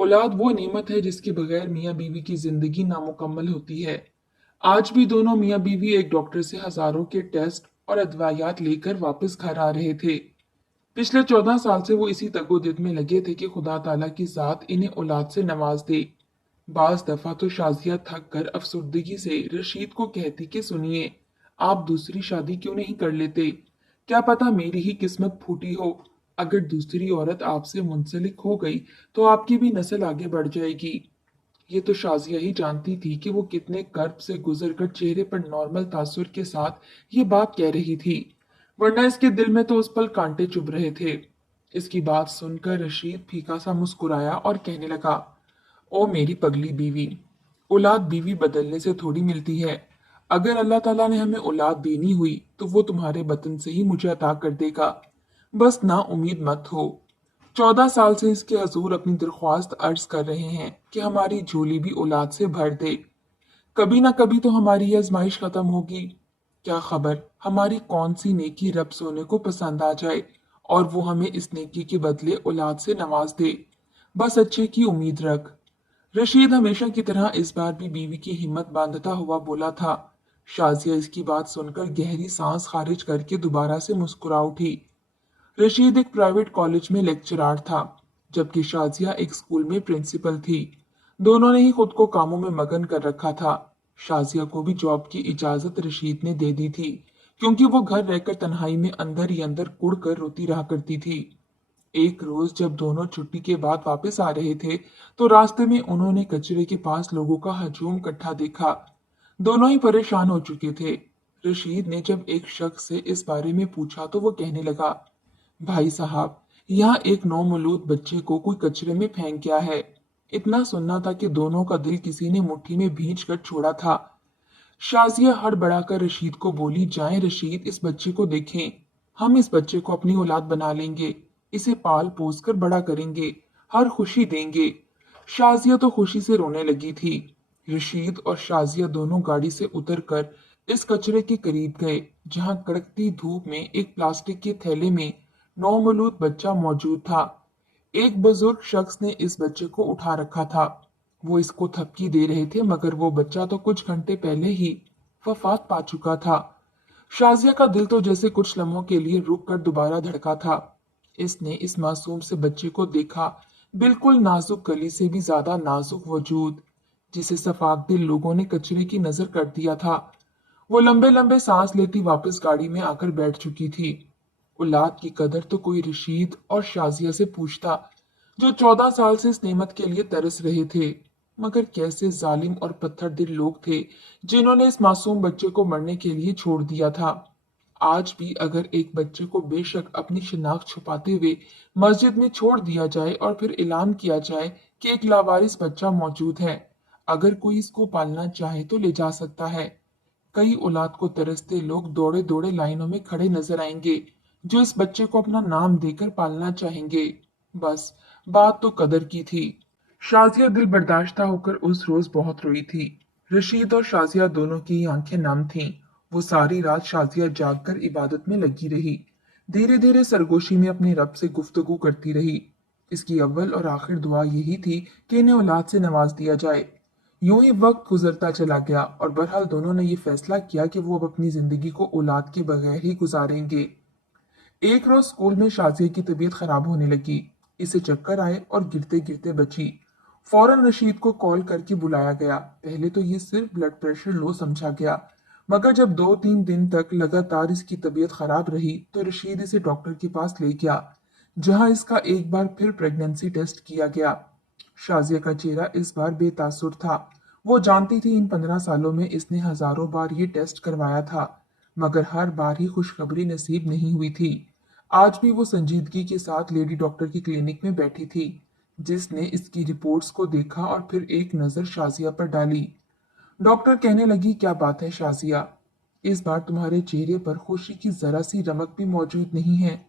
औलाद वो नेमत है जिसके बगैर मियाँ बीवी की जिंदगी नामुकम्मल होती है। आज भी दोनों मियाँ बीवी एक डॉक्टर से हजारों के टेस्ट और अदवायात लेकर वापस घर आ रहे थे। पिछले 14 साल से वो इसी तगोदित में लगे थे कि खुदा ताला की जात इन्हें औलाद से नवाज दे। बाज दफा तो शाजिया थक कर अफसुर्दगी से रशीद को कहती कि सुनिए, आप दूसरी शादी क्यों नहीं कर लेते? क्या पता मेरी ही किस्मत फूटी हो। अगर दूसरी औरत आपसे मुंसलिक हो गई तो आपकी भी नस्ल आगे बढ़ जाएगी। ये तो शाजिया ही जानती थी कि वो कितने कर्ब से गुजरकर चेहरे पर नॉर्मल तासुर के साथ ये बात कह रही थी, वरना इसके दिल में तो उस पल कांटे चुभ रहे थे। इसकी बात सुनकर रशीद फीका सा मुस्कुराया और कहने लगा, ओ मेरी पगली बीवी, औलाद बीवी बदलने से थोड़ी मिलती है। अगर अल्लाह ताला ने हमें औलाद देनी हुई तो वो तुम्हारे बतन से ही मुझे अता कर देगा। बस ना उम्मीद मत हो। 14 साल से इसके हजूर अपनी दरख्वास्त अर्ज कर रहे हैं कि हमारी झोली भी औलाद से भर दे। कभी ना कभी तो हमारी ये आजमाइश खत्म होगी। क्या खबर हमारी कौन सी नेकी रब सोने को पसंद आ जाए और वो हमें इस नेकी के बदले औलाद से नवाज दे। बस अच्छे की उम्मीद रख। रशीद हमेशा की तरह इस बार भी बीवी की हिम्मत बांधता हुआ बोला था। शाजिया इसकी बात सुनकर गहरी सांस खारिज करके दोबारा से मुस्कुरा उठी। रशीद एक प्राइवेट कॉलेज में लेक्चरार था, जबकि शाजिया एक स्कूल में प्रिंसिपल थी। दोनों ने ही खुद को कामों में मगन कर रखा था। शाजिया को भी जॉब की इजाजत रशीद ने दे दी थी, क्योंकि वो घर रहकर तन्हाई में अंदर ही अंदर कुड़ कर रोती रहा करती थी। एक रोज जब दोनों छुट्टी के बाद वापस आ रहे थे, तो रास्ते में उन्होंने कचरे के पास लोगों का हजूम इकट्ठा देखा। दोनों ही परेशान हो चुके थे। रशीद ने जब एक शख्स से इस बारे में पूछा तो वो कहने लगा, भाई साहब, यहाँ एक नौमौलूद बच्चे को कोई कचरे में फेंक गया है। इतना सुनना था कि दोनों का दिल किसी ने मुट्ठी में भींच कर छोड़ा था। शाजिया हड़बड़ाकर रशीद को बोली, जाएं रशीद, इस बच्चे को देखें। हम इस बच्चे को अपनी औलाद बना लेंगे, इसे पाल पोस कर बड़ा करेंगे, हर खुशी देंगे। शाजिया तो खुशी से रोने लगी थी। रशीद और शाजिया दोनों गाड़ी से उतरकर इस कचरे के करीब गए, जहां कड़कती धूप में एक प्लास्टिक के थैले में नौमौलूद बच्चा मौजूद था। एक बुजुर्ग शख्स ने इस बच्चे को उठा रखा था। वो इसको थपकी दे रहे थे, मगर वो बच्चा तो कुछ घंटे पहले ही वफात पा चुका था। शाजिया का दिल तो जैसे कुछ लम्हों के लिए रुक कर दोबारा धड़का था। इसने इस मासूम से बच्चे को देखा, बिल्कुल नाजुक कली से भी ज्यादा नाजुक वजूद, जिसे सफाक दिल लोगों ने कचरे की नजर कर दिया था। वो लंबे लंबे सांस लेती वापस गाड़ी में आकर बैठ चुकी थी। औलाद की कदर तो कोई रशीद और शाजिया से पूछता, जो 14 साल से इस नेमत के लिए तरस रहे थे। मगर कैसे जालिम और पत्थर दिल लोग थे जिन्होंने इस मासूम बच्चे को मरने के लिए छोड़ दिया था। आज भी अगर एक बच्चे को बेशक अपनी शिनाख्त छुपाते हुए मस्जिद में छोड़ दिया जाए और फिर ऐलान किया जाए कि एक लावारिस बच्चा मौजूद है, अगर कोई इसको पालना चाहे तो ले जा सकता है। कई औलाद को तरसते लोग दौड़े दौड़े लाइनों में खड़े नजर आएंगे, जो इस बच्चे को अपना नाम देकर पालना चाहेंगे। बस बात तो कदर की थी। शाजिया दिल बर्दाश्ता होकर उस रोज बहुत रोई थी। रशीद और शाजिया दोनों की आंखें नम थीं। वो सारी रात शाजिया जागकर इबादत में लगी रही, धीरे धीरे सरगोशी में अपने रब से गुफ्तगू करती रही। इसकी अव्वल और आखिर दुआ यही थी कि इन्हें औलाद से नवाज दिया जाए। यूं ही वक्त गुजरता चला गया और बहरहाल दोनों ने ये फैसला किया कि वो अब अपनी जिंदगी को औलाद के बगैर ही गुजारेंगे। एक रोज स्कूल में शाजिया की तबीयत खराब होने लगी। इसे चक्कर आए और गिरते गिरते बची। फौरन रशीद को कॉल करके बुलाया गया। पहले तो ये सिर्फ ब्लड प्रेशर लो समझा गया, मगर जब 2-3 दिन तक लगातार इसकी तबीयत खराब रही तो रशीद इसे डॉक्टर के पास ले गया, जहां इसका एक बार फिर प्रेगनेंसी टेस्ट किया गया। शाजिया का चेहरा इस बार बेतासुर था। वो जानती थी इन 15 सालों में इसने हजारों बार ये टेस्ट करवाया था, मगर हर बार ही खुशखबरी नसीब नहीं हुई थी। आज भी वो संजीदगी के साथ लेडी डॉक्टर की क्लिनिक में बैठी थी, जिसने इसकी रिपोर्ट्स को देखा और फिर एक नजर शाजिया पर डाली। डॉक्टर कहने लगी, क्या बात है शाजिया, इस बार तुम्हारे चेहरे पर खुशी की जरा सी रमक भी मौजूद नहीं है।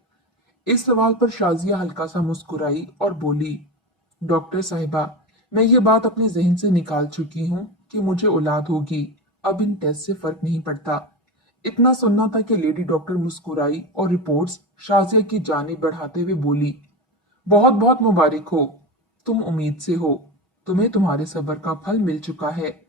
इस सवाल पर शाजिया हल्का सा मुस्कुराई और बोली, डॉक्टर साहिबा, मैं ये बात अपने जहन से निकाल चुकी हूँ कि मुझे औलाद होगी। अब इन टेस्ट से फर्क नहीं पड़ता। इतना सुनना था कि लेडी डॉक्टर मुस्कुराई और रिपोर्ट्स शाजिया की जानिब बढ़ाते हुए बोली, बहुत बहुत मुबारक हो। तुम उम्मीद से हो, तुम्हें तुम्हारे सब्र का फल मिल चुका है।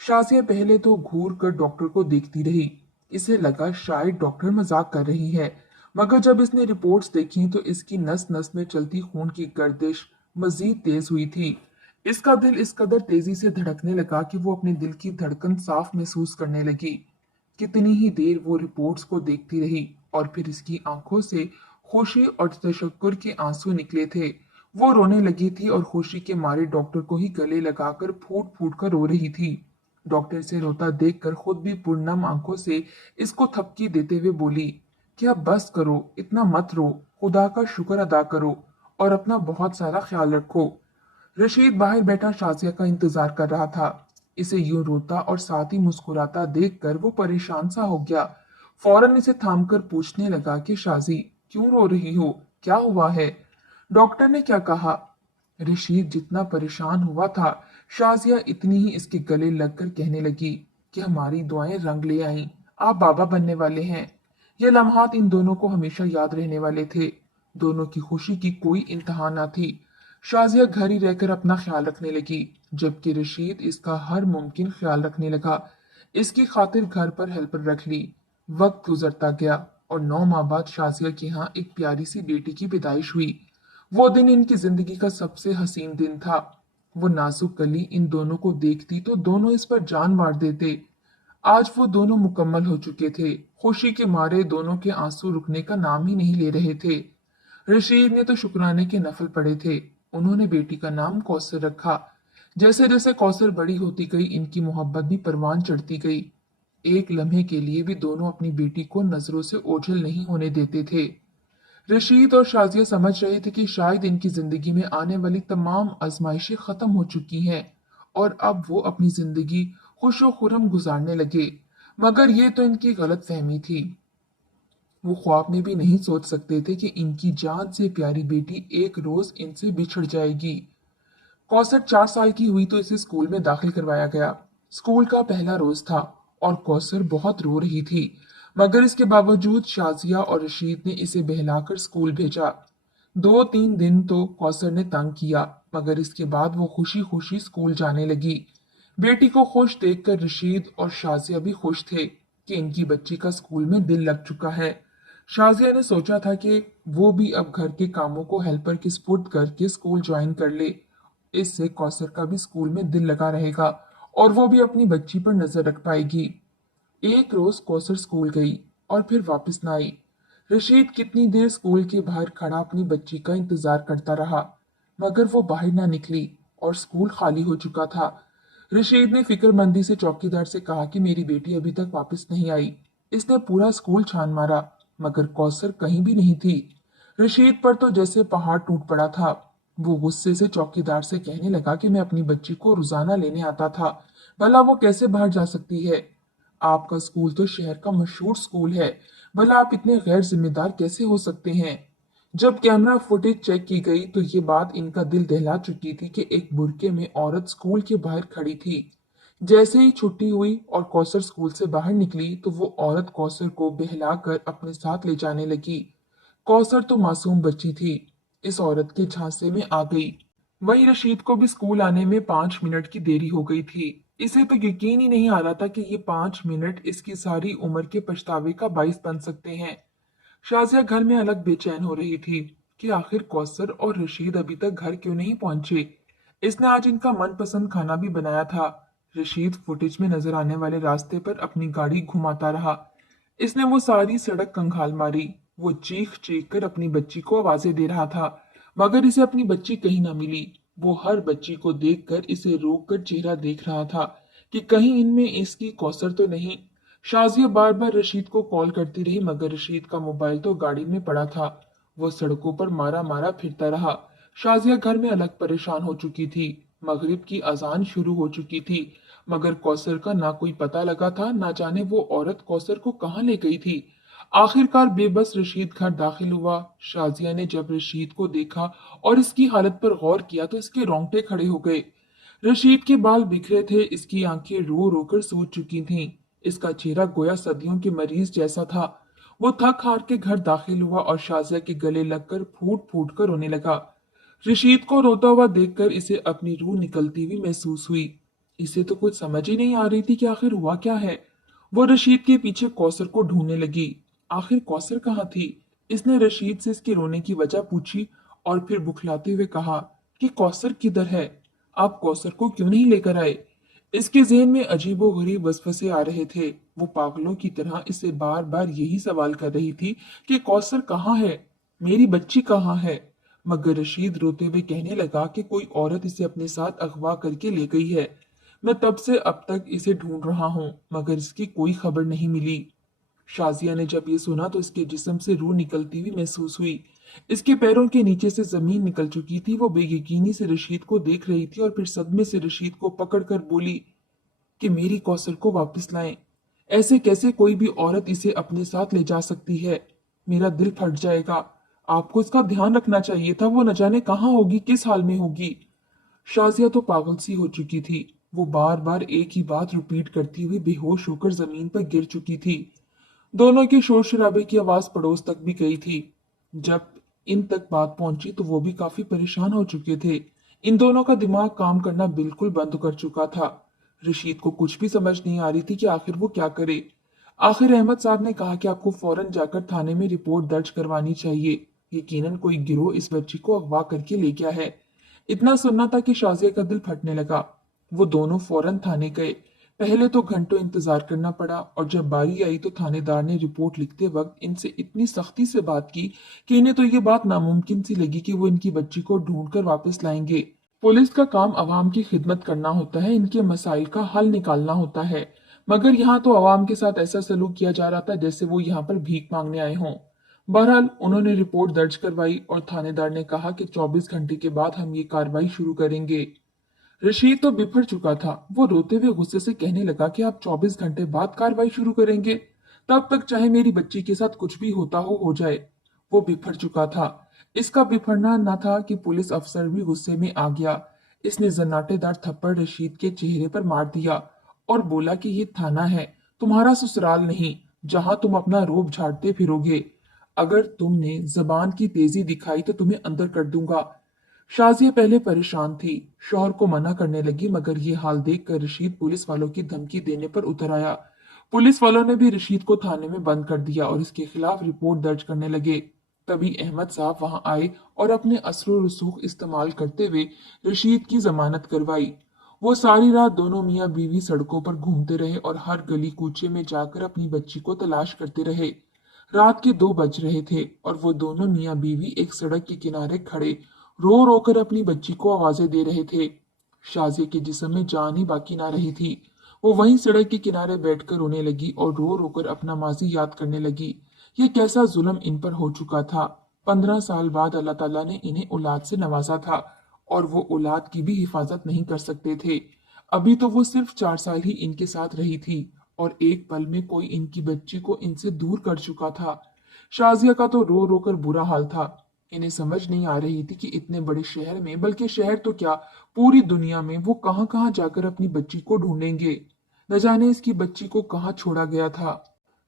शाजिया पहले तो घूर कर डॉक्टर को देखती रही। इसे लगा शायद डॉक्टर मजाक कर रही है, मगर जब इसने रिपोर्ट्स देखी तो इसकी नस नस में चलती खून की गर्दिश मजीद तेज हुई थी। इसका दिल इस कदर तेजी से धड़कने लगा कि वो अपने दिल की धड़कन साफ महसूस करने लगी। कितनी ही देर वो रिपोर्ट्स को देखती रही और फिर इसकी आंखों से खुशी और तशक्कुर के आंसू निकले थे। वो रोने लगी थी और खुशी के मारे डॉक्टर को ही गले लगाकर फूट फूट कर रो रही थी। डॉक्टर से रोता देखकर खुद भी पुरनम आंखों से इसको थपकी देते हुए बोली कि अब बस करो, इतना मत रो, खुदा का शुक्र अदा करो और अपना बहुत सारा ख्याल रखो। रशीद बाहर बैठा शाजिया का इंतजार कर रहा था। इसे यूं रोता और साथ ही मुस्कुराता देखकर वो परेशान सा हो गया। फौरन इसे थामकर पूछने लगा कि शाजी, क्यों रो रही हो, क्या हुआ है? डॉक्टर ने क्या कहा? रशीद जितना परेशान हुआ था, शाजिया इतनी ही इसके गले लगकर कहने लगी कि हमारी दुआएं रंग ले आईं, आप बाबा बनने वाले हैं। ये लम्हात इन दोनों को हमेशा याद रहने वाले थे। दोनों की खुशी की कोई इंतहा न थी। शाजिया घर ही रहकर अपना ख्याल रखने लगी, जबकि रशीद इसका हर मुमकिन ख्याल रखने लगा। इसकी खातिर घर पर हेल्पर रख ली। वक्त गुजरता गया और 9 माह बाद शाजिया के यहाँ एक प्यारी सी बेटी की पैदाइश हुई। वो दिन इनकी जिंदगी का सबसे हसीन दिन था। वो नाजुक कली इन दोनों को देखती तो दोनों इस पर जान वार देते। आज वो दोनों मुकम्मल हो चुके थे। खुशी के मारे दोनों के आंसू रुकने का नाम ही नहीं ले रहे थे। रशीद ने तो शुक्राने के नफल पड़े थे। उन्होंने बेटी का नाम कौसर रखा। जैसे जैसे कौसर बड़ी होती गई, इनकी मोहब्बत भी परवान चढ़ती गई। एक लम्हे के लिए भी दोनों अपनी बेटी को नजरों से ओझल नहीं होने देते थे। रशीद और शाजिया समझ रहे थे कि शायद इनकी जिंदगी में आने वाली तमाम आजमाइशें खत्म हो चुकी हैं और अब वो अपनी जिंदगी खुशो खुरम गुजारने लगे। मगर ये तो इनकी गलत फहमी थी। वो ख्वाब में भी नहीं सोच सकते थे कि इनकी जान से प्यारी बेटी एक रोज इनसे बिछड़ जाएगी। कौसर 4 साल की हुई तो इसे स्कूल में दाखिल करवाया गया। स्कूल का पहला रोज था और कौसर बहुत रो रही थी, मगर इसके बावजूद शाजिया और रशीद ने इसे बहलाकर स्कूल भेजा। 2-3 दिन तो कौसर ने तंग किया, मगर इसके बाद वो खुशी खुशी स्कूल जाने लगी। बेटी को खुश देखकर रशीद और शाजिया भी खुश थे कि इनकी बच्ची का स्कूल में दिल लग चुका है। शाजिया ने सोचा था कि वो भी अब घर के कामों को हेल्पर के स्पुर्द करके स्कूल ज्वाइन कर ले। इससे कौसर का भी स्कूल में दिल लगा रहेगा और वो भी अपनी बच्ची पर नजर रख पाएगी। एक रोज कौसर स्कूल गई और फिर वापस न आई। रशीद कितनी देर स्कूल के बाहर खड़ा अपनी बच्ची का इंतजार करता रहा, मगर वो बाहर ना निकली और स्कूल खाली हो चुका था। रशीद ने फिक्रमंदी से चौकीदार से कहा कि मेरी बेटी अभी तक वापस नहीं आई। इसने पूरा स्कूल छान मारा, मगर कौसर कहीं भी नहीं थी। रशीद पर तो जैसे पहाड़ टूट पड़ा था। वो गुस्से से चौकीदार से कहने लगा कि मैं अपनी बच्ची को रोजाना लेने आता था, भला वो कैसे बाहर जा सकती है? आपका स्कूल तो शहर का मशहूर स्कूल है, भला आप इतने गैर जिम्मेदार कैसे हो सकते हैं? जब कैमरा फुटेज चेक की गई तो ये बात इनका दिल दहला चुकी थी कि एक बुरके में औरत स्कूल के बाहर खड़ी थी। जैसे ही छुट्टी हुई और कौसर स्कूल से बाहर निकली तो वो औरत कौसर को बहलाकर अपने साथ ले जाने लगी। कौसर तो मासूम बच्ची थी, इस औरत के झांसे में आ गई। वहीं रशीद को भी स्कूल आने में 5 मिनट की देरी हो गई थी। इसे तो यकीन ही नहीं आ रहा था कि ये 5 मिनट इसकी सारी उम्र के पछतावे का बाइस बन सकते हैं। शाजिया घर में अलग बेचैन हो रही थी कि आखिर कौसर और रशीद अभी तक घर क्यों नहीं पहुंचे। इसने आज इनका मनपसंद खाना भी बनाया था। रशीद फुटेज में नजर आने वाले रास्ते पर अपनी गाड़ी घुमाता रहा। इसने वो सारी सड़क कंगाल मारी। वो चीख चीख कर अपनी बच्ची को आवाजें दे रहा था, मगर इसे अपनी बच्ची कहीं ना मिली। वो हर बच्ची को देखकर इसे रोक कर चेहरा देख रहा था कि कहीं इनमें इसकी कौसर तो नहीं। शाजिया बार बार रशीद को कॉल करती रही, मगर रशीद का मोबाइल तो गाड़ी में पड़ा था। वो सड़कों पर मारा मारा फिरता रहा। शाजिया घर में अलग परेशान हो चुकी थी। मगरिब की अजान शुरू हो चुकी थी, मगर कौसर का ना कोई पता लगा था, ना जाने वो औरत कौसर को कहाँ ले गई थी। आखिरकार बेबस रशीद घर दाखिल हुआ। शाजिया ने जब रशीद को देखा और इसकी हालत पर गौर किया तो इसके रोंगटे खड़े हो गए। रशीद के बाल बिखरे थे, इसकी आंखें रो रो कर सूज चुकी थीं। इसका चेहरा गोया सदियों के मरीज जैसा था। वो थक हार के घर दाखिल हुआ और शाजिया के गले लगकर फूट फूट कर रोने लगा। रशीद को रोता हुआ देखकर इसे अपनी रूह निकलती हुई महसूस हुई। इसे तो कुछ समझ ही नहीं आ रही थी कि आखिर हुआ क्या है। वो रशीद के पीछे कौसर को ढूंढने लगी। आखिर कौसर कहाँ थी? इसने रशीद से इसके रोने की वजह पूछी और फिर बुखलाते हुए कहा कि कौसर किधर है? आप कौसर को क्यों नहीं लेकर आए? इसके ज़हन में अजीबोगरीब वसवसे आ रहे थे। वो पागलों की तरह इसे बार बार यही सवाल कर रही थी कि कौसर कहाँ है, मेरी बच्ची कहाँ है। मगर रशीद रोते हुए कहने लगा कि कोई औरत इसे अपने साथ अगवा करके ले गई है। मैं तब से अब तक इसे ढूंढ रहा हूँ मगर इसकी कोई खबर नहीं मिली। शाजिया ने जब ये सुना तो इसके जिस्म से रूह निकलती हुई महसूस हुई। इसके पैरों के नीचे से जमीन निकल चुकी थी। वो बेयकीनी से रशीद को देख रही थी और फिर सदमे से रशीद को पकड़कर बोली कि मेरी कौसर को वापस लाएं। ऐसे कैसे कोई भी औरत इसे अपने साथ ले जा सकती है? मेरा दिल फट जाएगा। आपको इसका ध्यान रखना चाहिए था। वो न जाने कहाँ होगी, किस हाल में होगी। शाजिया तो पागल सी हो चुकी थी। वो बार बार एक ही बात रिपीट करती हुई बेहोश होकर जमीन पर गिर चुकी थी। दोनों के शोर शराबे की आवाज पड़ोस तक भी गई थी। जब इन तक बात पहुंची तो वो भी काफी परेशान हो चुके थे। इन दोनों का दिमाग काम करना बिल्कुल बंद कर चुका था। रशीद को कुछ भी समझ नहीं आ रही थी कि आखिर वो क्या करे। आखिर अहमद साहब ने कहा कि आपको फौरन जाकर थाने में रिपोर्ट दर्ज करवानी चाहिए। यकीनन कोई गिरोह इस बच्ची को अगवा करके ले गया है। इतना सुनना था कि शाजिया का दिल फटने लगा। वो दोनों फौरन थाने गए। पहले तो घंटों इंतजार करना पड़ा और जब बारी आई तो थानेदार ने रिपोर्ट लिखते वक्त इनसे इतनी सख्ती से बात की कि इन्हें तो ये बात नामुमकिन सी लगी कि वो इनकी बच्ची को ढूंढकर वापस लाएंगे। पुलिस का काम अवाम की खिदमत करना होता है, इनके मसाइल का हल निकालना होता है। मगर यहाँ तो अवाम के साथ ऐसा सलूक किया जा रहा था जैसे वो यहाँ पर भीख मांगने आए हों। बहरहाल उन्होंने रिपोर्ट दर्ज करवाई और थानेदार ने कहा कि 24 घंटे के बाद हम ये कार्रवाई शुरू करेंगे। रशीद तो बिफर चुका था। वो रोते हुए गुस्से से कहने लगा कि आप 24 घंटे बाद कार्रवाई शुरू करेंगे? तब तक चाहे मेरी बच्ची के साथ कुछ भी होता हो जाए। वो बिफर चुका था। इसका बिफरना न था कि पुलिस अफसर भी गुस्से में आ गया। इसने जन्नाटेदार थप्पड़ रशीद के चेहरे पर मार दिया और बोला कि ये थाना है, तुम्हारा ससुराल नहीं, जहां तुम अपना रोब झाड़ते फिरोगे। अगर तुमने जबान की तेजी दिखाई तो तुम्हें अंदर कर दूंगा। शाजिया पहले परेशान थी, शौहर को मना करने लगी मगर ये हाल देखकर रशीद पुलिस वालों की धमकी देने पर उतर आया। पुलिस वालों ने भी रशीद को थाने में बंद कर दिया और इसके खिलाफ रिपोर्ट दर्ज करने लगे। तभी अहमद साहब वहां आए और अपने असर रसूख इस्तेमाल करते हुए रशीद की जमानत करवाई। वो सारी रात दोनों मियाँ बीवी सड़कों पर घूमते रहे और हर गली कूचे में जाकर अपनी बच्ची को तलाश करते रहे। रात के 2 बज रहे थे और वो दोनों मियाँ बीवी एक सड़क के किनारे खड़े रो रो कर अपनी बच्ची को आवाजें दे रहे थे। शाजिया के जिस्म में जान ही बाकी ना रही थी। वो वहीं सड़क के किनारे बैठकर रोने लगी और रो रो कर अपना माजी याद करने लगी। ये कैसा जुल्म इन पर हो चुका था। 15 साल बाद अल्लाह ताला ने इन्हें औलाद से नवाजा था और वो औलाद की भी हिफाजत नहीं कर सकते थे। अभी तो वो सिर्फ 4 साल ही इनके साथ रही थी और एक पल में कोई इनकी बच्ची को इनसे दूर कर चुका था। शाजिया का तो रो रो कर बुरा हाल था। इन्हें समझ नहीं आ रही थी कि इतने बड़े शहर में, बल्कि शहर तो क्या पूरी दुनिया में, वो कहां कहां जाकर अपनी बच्ची को ढूंढेंगे। न जाने इसकी बच्ची को कहां छोड़ा गया था।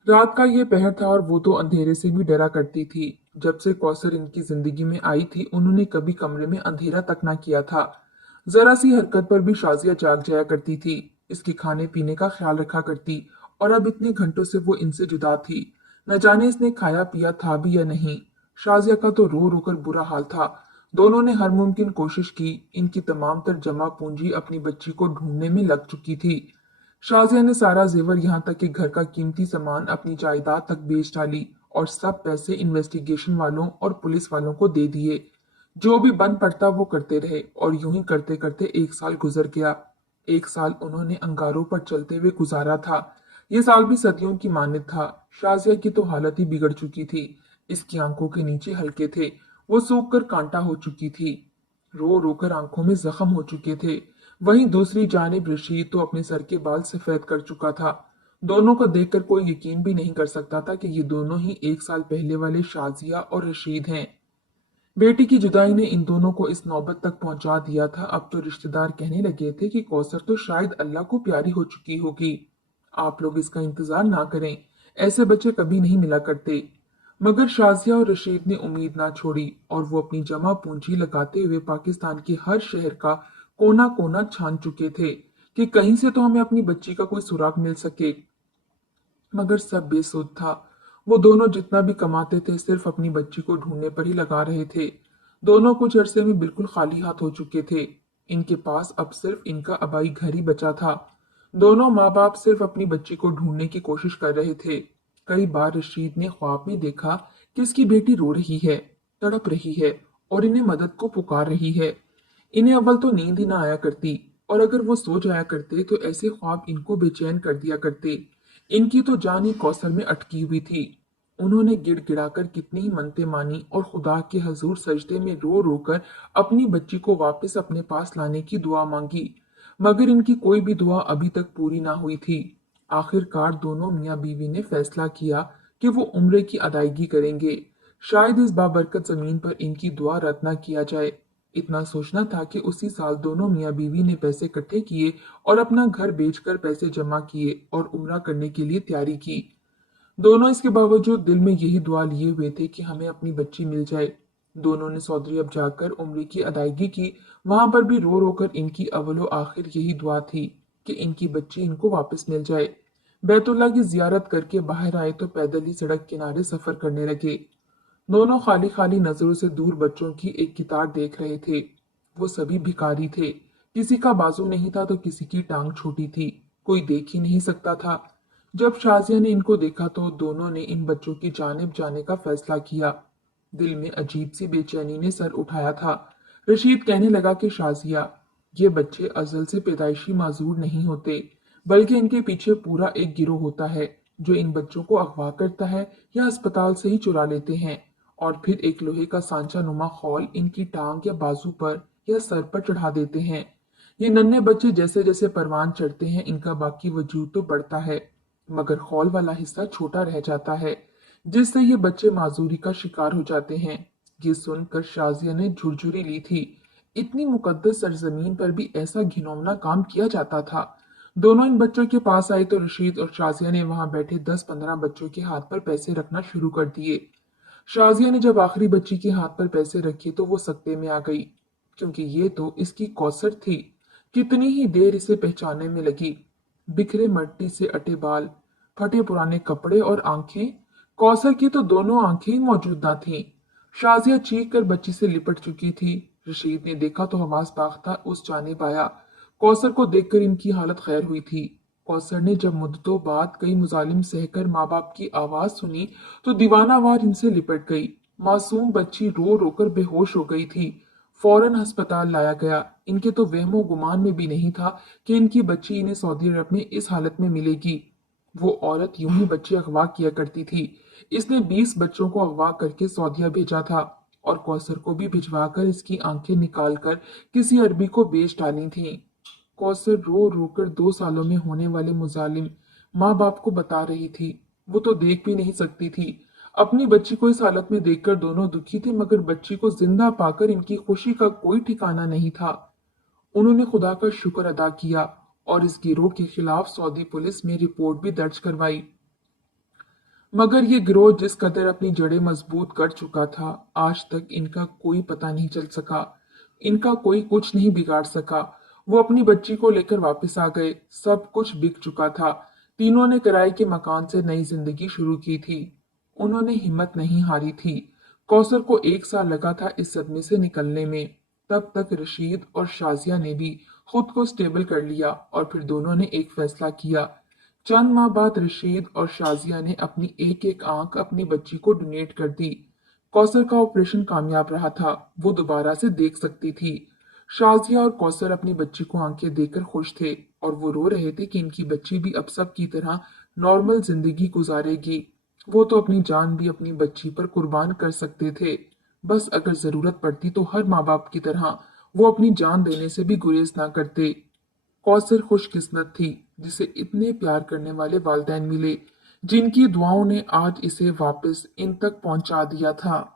रात का ये पहर था और वो तो अंधेरे से भी डरा करती थी। जब से कौसर इनकी जिंदगी में आई थी उन्होंने कभी कमरे में अंधेरा तक ना किया था। जरा सी हरकत पर भी शाजिया जाग जाया करती थी। इसके खाने पीने का ख्याल रखा करती और अब इतने घंटों से वो इनसे जुदा थी। न जाने इसने खाया पिया था भी या नहीं। शाजिया का तो रो रो कर बुरा हाल था। दोनों ने हर मुमकिन कोशिश की। इनकी तमाम तर जमा पूंजी अपनी बच्ची को ढूंढने में लग चुकी थी। शाजिया ने सारा जेवर यहाँ तक कि घर का कीमती सामान, अपनी जायदाद तक बेच डाली और सब पैसे इन्वेस्टिगेशन वालों और पुलिस वालों को दे दिए। जो भी बन पड़ता वो करते रहे और यूं ही करते करते 1 साल गुजर गया। 1 साल उन्होंने अंगारों पर चलते हुए गुजारा था। ये साल भी सदियों की मानद था। शाजिया की तो हालत ही बिगड़ चुकी थी। इसकी आंखों के नीचे हल्के थे, वो सूख कर कांटा हो चुकी थी। रो रो कर आंखों में जख्म हो चुके थे। वहीं दूसरी जानिब रशीद तो अपने सर के बाल सफेद कर चुका था। दोनों को देखकर कोई यकीन भी नहीं कर सकता था कि ये दोनों ही 1 साल पहले वाले शाजिया और रशीद हैं। बेटी की जुदाई ने इन दोनों को इस नौबत तक पहुंचा दिया था। अब तो रिश्तेदार कहने लगे थे कि कौसर तो शायद अल्लाह को प्यारी हो चुकी होगी। आप लोग इसका इंतजार ना करें, ऐसे बच्चे कभी नहीं मिला करते। मगर शाजिया और रशीद ने उम्मीद ना छोड़ी और वो अपनी जमा पूंजी लगाते हुए पाकिस्तान के हर शहर का कोना कोना छान चुके थे कि कहीं से तो हमें अपनी बच्ची का कोई सुराग मिल सके। मगर सब बेसुध था। वो दोनों जितना भी कमाते थे सिर्फ अपनी बच्ची को ढूंढने पर ही लगा रहे थे। दोनों कुछ अरसे में बिल्कुल खाली हाथ हो चुके थे। इनके पास अब सिर्फ इनका अबाई घर ही बचा था। दोनों माँ बाप सिर्फ अपनी बच्ची को ढूंढने की कोशिश कर रहे थे। कई बार रशीद ने ख्वाब में देखा कि इसकी बेटी रो रही है, तड़प रही है और इन्हें मदद को पुकार रही है। इन्हें अव्वल तो नींद ही ना आया करती और अगर वो सो जाया करते तो ऐसे ख्वाब इनको बेचैन कर दिया करते। इनकी तो जान ही कौसर में अटकी हुई थी। उन्होंने गिड़गिड़ाकर कितनी ही मन्नतें मानी और खुदा के हजूर सजदे में रो रो कर अपनी बच्ची को वापस अपने पास लाने की दुआ मांगी। मगर इनकी कोई भी दुआ अभी तक पूरी ना हुई थी। आखिरकार दोनों मियाँ बीवी ने फैसला किया कि वो उम्रे की अदायगी करेंगे। शायद इस बाबरकत जमीन पर इनकी दुआ रद्द ना किया जाए। इतना सोचना था कि उसी साल दोनों मियाँ बीवी ने पैसे इकट्ठे किए और अपना घर बेचकर पैसे जमा किए और उम्रा करने के लिए तैयारी की। दोनों इसके बावजूद दिल में यही दुआ लिए हुए थे कि हमें अपनी बच्ची मिल जाए। दोनों ने सऊदी अरब जाकर उम्रे की अदायगी की। वहां पर भी रो रो कर इनकी अव्वलो आखिर यही दुआ थी कि इनकी बच्ची इनको वापस मिल जाए। बैतुल्ला की जियारत करके बाहर आए तो पैदल ही सड़क किनारे सफर करने लगे। दोनों खाली खाली नजरों से दूर बच्चों की एक कितार देख रहे थे। वो सभी भिखारी थे। किसी का बाजू नहीं था तो किसी की टांग छोटी थी। कोई देख ही नहीं सकता था। जब शाजिया ने इनको देखा तो दोनों ने इन बच्चों की जानिब जाने का फैसला किया। दिल में अजीब सी बेचैनी ने सर उठाया था। रशीद कहने लगा कि शाजिया, ये बच्चे अजल से पैदाइशी माजूर नहीं होते, बल्कि इनके पीछे पूरा एक गिरोह होता है जो इन बच्चों को अगवा करता है या अस्पताल से ही चुरा लेते हैं और फिर एक लोहे का सांचा नुमा खौल इनकी टांग या बाजू पर या सर पर चढ़ा देते हैं। ये नन्हे बच्चे जैसे जैसे परवान चढ़ते हैं इनका बाकी वजूद तो बढ़ता है, मगर खौल वाला हिस्सा छोटा रह जाता है, जिससे ये बच्चे माजूरी का शिकार हो जाते हैं। ये सुनकर शाजिया ने झुरझुरी ली थी। इतनी मुकद्दस सरजमीन पर भी ऐसा घिनौना काम किया जाता था। दोनों इन बच्चों के पास आए तो रशीद और शाजिया ने वहां बैठे 10-15 बच्चों के हाथ पर पैसे रखना शुरू कर दिए। शाजिया ने जब आखिरी बच्ची के हाथ पर पैसे रखे तो वो सकते में आ गई, क्योंकि ये तो इसकी कौसर थी। कितनी ही देर इसे पहचानने में लगी। बिखरे मिट्टी से अटे बाल, फटे पुराने कपड़े और आंखें। कौसर की तो दोनों आंखें ही मौजूद ना थीं। शाजिया चीख कर बच्ची से लिपट चुकी थी। रशीद ने देखा तो हवास बाख्ता उस जानिब आया। कौसर को देखकर इनकी हालत खैर हुई थी। कौसर ने जब मुद्दतों बाद कई मुजालिम सहकर माँ बाप की आवाज सुनी तो दीवानावार इनसे लिपट गई। मासूम बच्ची रो रो कर बेहोश हो गई थी। फौरन अस्पताल लाया गया। इनके तो वहमो गुमान में भी नहीं था कि इनकी बच्ची इन्हें सऊदी अरब में इस हालत में मिलेगी। वो औरत यूं ही बच्चे अगवा किया करती थी। इसने 20 बच्चों को अगवा करके सऊदीया भेजा था और कौसर को भी भिजवाकर इसकी आंखें निकालकर किसी अरबी को बेच डाली थी। कौसर रो रो कर 2 सालों में होने वाले मुजालिम माँ बाप को बता रही थी। वो तो देख भी नहीं सकती थी। अपनी बच्ची को इस हालत में देखकर दोनों दुखी थे, मगर बच्ची को जिंदा पाकर इनकी खुशी का कोई ठिकाना नहीं था। उन्होंने खुदा का शुक्र अदा किया और इस गिरोह के खिलाफ सऊदी पुलिस में रिपोर्ट भी दर्ज करवाई। मगर ये गिरोह जिस कदर अपनी जड़ें मजबूत कर चुका था, आज तक इनका कोई पता नहीं चल सका। इनका कोई कुछ नहीं बिगाड़ सका। वो अपनी बच्ची को लेकर वापस आ गए। सब कुछ बिक चुका था। तीनों ने किराए के मकान से नई जिंदगी शुरू की थी। उन्होंने हिम्मत नहीं हारी थी। कौसर को 1 साल लगा था इस सदमे से निकलने में। तब तक रशीद और शाजिया ने भी खुद को स्टेबल कर लिया और फिर दोनों ने एक फैसला किया। चंद माह बाद रशीद और शाजिया ने अपनी एक एक आंख अपनी बच्ची को डोनेट कर दी। कौसर का ऑपरेशन कामयाब रहा था। वो दोबारा से देख सकती थी। शाजिया और कौसर अपनी बच्ची को आंखें देकर खुश थे और वो रो रहे थे कि इनकी बच्ची भी अब सब की तरह नॉर्मल जिंदगी गुजारेगी। वो तो अपनी जान भी अपनी बच्ची पर कुर्बान कर सकते थे। बस अगर जरूरत पड़ती तो हर माँ बाप की तरह वो अपनी जान देने से भी गुरेज ना करते। कौसर खुशकिस्मत थी जिसे इतने प्यार करने वाले वालिदैन मिले, जिनकी दुआओं ने आज इसे वापस इन तक पहुंचा दिया था।